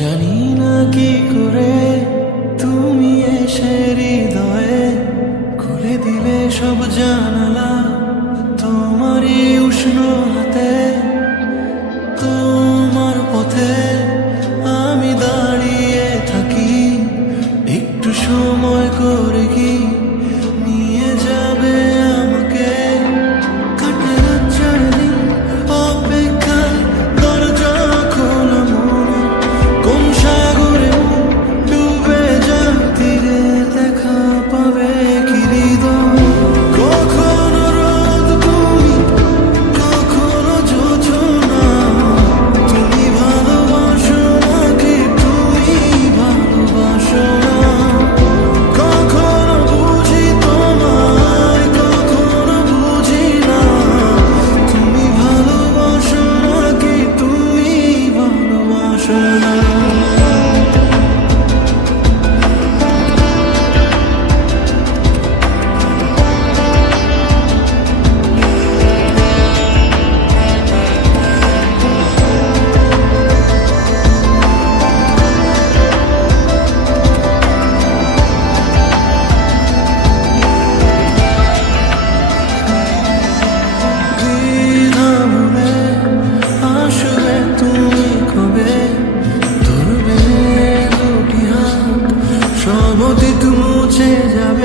জানি না কি করে তুমি এসে হৃদয়ে খুলে দিলে সব জানালা তোমারই উষ্ণ হাতে। তোমার পথে আমি দাঁড়িয়ে থাকি, একটু সময় করে কি নিয়ে যাবে আমাকে। কাটে রাজ্জার দিন অপেক্ষায়, দরজা খোলা মনে, কোন সাগরে ডুবে যায় তীরে দেখা পাবে কি হৃদয়। কখনো রোদ তুমি, কখনো জোছনা, তুমি ভালোবাসো নাকি তুমি ভালোবাসো না। কখনো বুঝি তোমায়, কখনো বুঝি না, তুমি ভালোবাসো নাকি তুমি ভালোবাসো না। দ্বিধা ভুলে আসবে তুমি কবে, ধরবে দুটি হাত, সব অতীত মুছে যাবে।